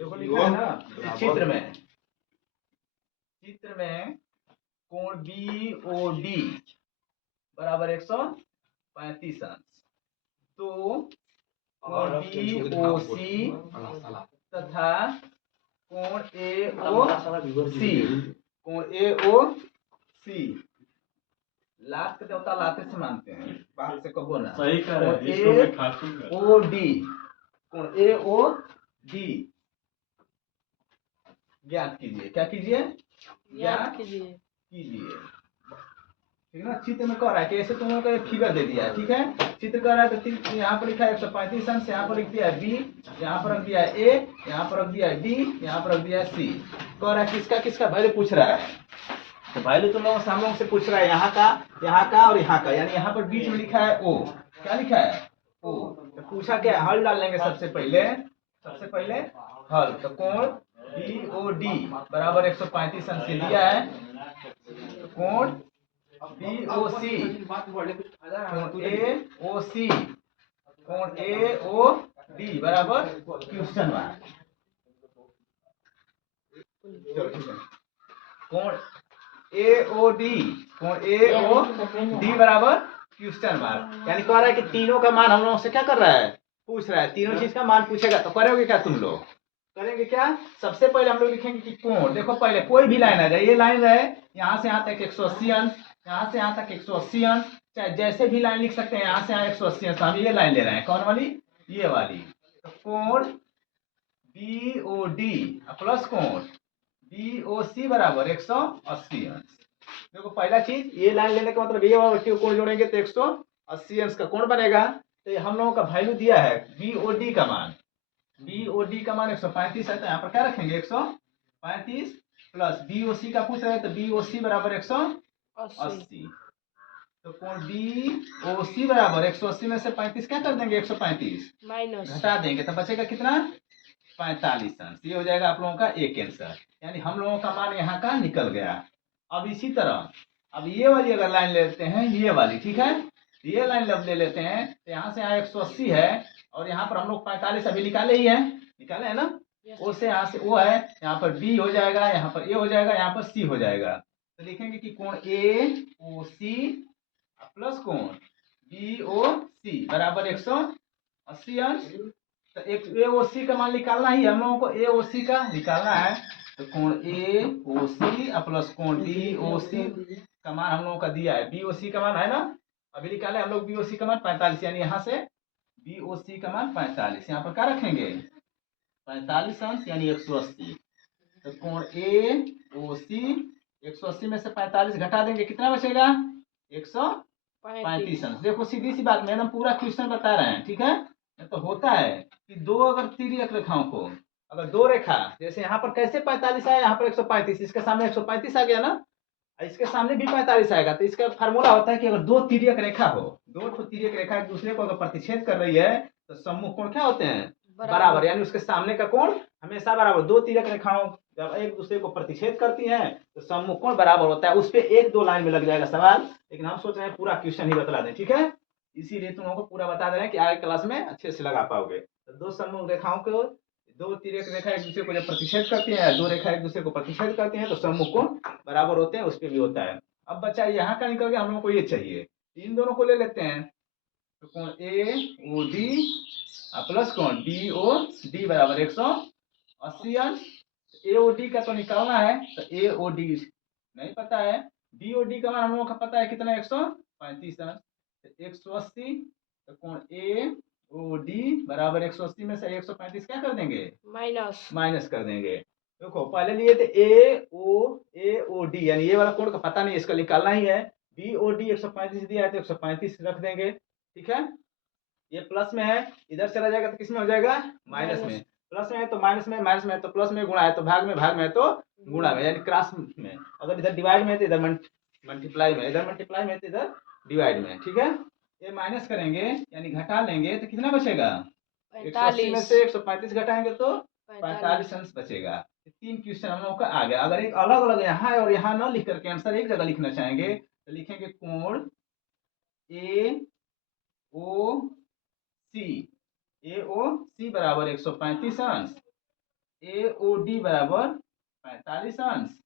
देखो लिखा है ना इस चित्र में कोण बी ओ डी बराबर 135 अंश। तो कोण बी ओ सी तथा कोण ए ओ सी, कोण ए ओ सी लात के देवता लाते से मानते हैं, बात से कबो ना। सही कह रहे हैं, इसको मैं खासूंगा। ओ डी, कोण ए ओ डी ज्ञात कीजिए। क्या कीजिए? ज्ञात कीजिए। ठीक है ना। चित्र में कह रहा है कि ऐसे तुम लोगों का फिगर दे दिया है, ठीक है। चित्र कह रहा है तो यहाँ पर लिखा है 135 अंश, यहाँ पर लिख दिया है बी, यहाँ पर रख दिया है ए, यहाँ पर रख दिया है डी, यहाँ पर रख दिया है सी। कह रहा है किसका किसका वैल्यू पूछ रहा है। तो वैल्यू तुम लोगों हम लोग से पूछ रहा है यहाँ का और यहाँ का, यानी यहाँ पर बीच में लिखा है ओ। क्या लिखा है? ओ। तो पूछा क्या? हल डाल लेंगे सबसे पहले हल। तो कोण बी ओ डी बराबर 135 अंश से दिया है। तो कोण बी ओ सी, कोण ए ओ सी, कोण ए ओ डी बराबर क्वेश्चन मार्क। चलो ठीक है। कोण ए ओ डी, कोण ए ओ डी बराबर क्वेश्चन मार्क, यानी कह रहा है कि तीनों का मान हम लोगों से क्या कर रहा है? पूछ रहा है। तीनों चीज का मान पूछेगा तो करोगे क्या तुम लोग? करेंगे क्या? सबसे पहले हम लोग लिखेंगे कि कोण। देखो पहले कोई भी लाइन आ जाए, ये लाइन रहे यहाँ से यहाँ तक 180 अंश, यहाँ से यहाँ तक 180 अंश, चाहे जैसे भी लाइन लिख सकते हैं। यहाँ से यहाँ 180 अंश, हम ये लाइन ले रहे हैं। कौन वाली? ये वाली। तो कोण बी ओ डी प्लस कोण बी ओ सी बराबर 180 अंश। देखो पहला चीज, ये लाइन लेने का मतलब ये वाला कोण जोड़ेंगे तो 180 अंश का कोण बनेगा। तो हम लोगों का वैल्यू दिया है बी ओ डी का मान, बी ओ डी का मान 135 है। तो यहाँ पर क्या रखेंगे? 135 प्लस बी ओ सी का पूछ रहे हैं तो बी ओ सी बराबर 180। तो कोण बी ओ सी बराबर 180 में से 35 क्या कर देंगे? 135 माइनस घटा देंगे तो बचेगा कितना? 45 अंश। ये हो जाएगा आप लोगों का एक आंसर, यानी हम लोगों का मान यहाँ का निकल गया। अब इसी तरह अब ये वाली अगर लाइन लेते हैं, ये वाली, ठीक है, ये लाइन जब ले लेते हैं तो यहाँ से यहाँ 180 है और यहाँ पर हम लोग 45 अभी निकाले है ना। ओ से यहाँ से ओ है, यहाँ पर बी हो जाएगा, यहाँ पर ए हो जाएगा, यहाँ पर सी हो जाएगा। तो लिखेंगे कि कोण ए ओ सी प्लस कोण बी ओ सी बराबर 180 अंश। तो एक ए ओ सी का मान निकालना ही हम लोगों को, ए ओ सी का निकालना है। तो कोण ए ओ सी प्लस कोण बी ओ सी का मान हम लोगों का दिया है, बी ओ सी का मान है ना। अभी निकाले हम लोग बी ओ सी का मान 45, यानी यहाँ से बी ओ सी का मान 45, यहाँ पर क्या रखेंगे? 45 अंश यानी 180। तो कोण ए ओ सी 180 में से 45 घटा देंगे, कितना बचेगा? 135 अंश। देखो सीधी सी बात, मैडम पूरा क्वेश्चन बता रहे हैं, ठीक है। तो होता है कि दो अगर तिर्यक रेखाओं को, अगर दो रेखा, जैसे यहाँ पर कैसे 45 आया, यहाँ पर 135, इसके सामने 135 आ गया ना, इसके सामने भी 45 आएगा। तो इसका फार्मूला होता है कि अगर दो तिर्यक रेखा हो, दो तिर्यक रेखा एक दूसरे को अगर प्रतिच्छेद कर रही है तो सम्मुख कोण क्या होते हैं? बराबर, यानी उसके सामने का कोण हमेशा बराबर। दो तिर्यक रेखाओं जब एक दूसरे को प्रतिच्छेद करती हैं तो सम्मुख कोण बराबर होता है। उस पर एक दो लाइन में लग जाएगा सवाल, लेकिन हम सोच रहे हैं पूरा क्वेश्चन ही बता दें, ठीक है। इसीलिए तुम लोगों को पूरा बता दे रहे हैं कि आगे क्लास में अच्छे से लगा पाओगे। तो दो सम्मुख रेखाओं को, दो तिर्यक रेखा एक दूसरे को जब प्रतिच्छेद करती है, दो रेखा एक दूसरे को प्रतिच्छेद करती हैं तो सम्मुख कोण बराबर होते हैं, उस पर भी होता है। अब बच्चा यहाँ का निकल गया, हम लोग को ये चाहिए। इन दोनों को ले लेते हैं। तो कोण ए ओ डी प्लस कोण बी ओ डी बराबर 180 अंश। ए ओ डी का तो निकालना है, तो ए ओ डी नहीं पता है, बी ओ डी का मान हम लोगों का पता है कितना? 135 अंश। तो 180 तो कोण ए ओ डी बराबर 180 में से 135 क्या कर देंगे? माइनस कर देंगे। देखो पहले लिए थे ए ओ डी, यानी ये वाला कोण का पता नहीं, इसका निकालना ही है। बी ओ डी 135 दिया है तो 135 रख देंगे, ठीक है। ये प्लस में है, इधर चला जाएगा तो किस में हो जाएगा? माइनस में। प्लस में है तो माइनस में, माइनस में है तो प्लस में, गुणा है तो भाग में है तो गुणा में, यानी क्रॉस में। अगर इधर डिवाइड में है तो इधर मल्टीप्लाई में, इधर मल्टीप्लाई में है तो इधर डिवाइड में, ठीक है। ये माइनस करेंगे यानी घटा लेंगे तो कितना बचेगा? 180 में से 135 घटाएंगे तो 45 अंश बचेगा। तीन क्वेश्चन हम लोग का आ गया। अगर एक अलग अलग यहाँ है और यहाँ न लिख करके आंसर एक जगह लिखना चाहेंगे तो लिखेंगे कोण ए ओ सी, ए ओ सी बराबर 135 अंश AOD बराबर 45 अंश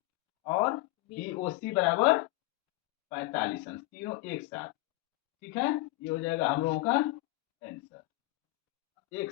और BOC बराबर 45 अंश, तीनों एक साथ। ठीक है, ये हो जाएगा हम लोगों का आंसर। एक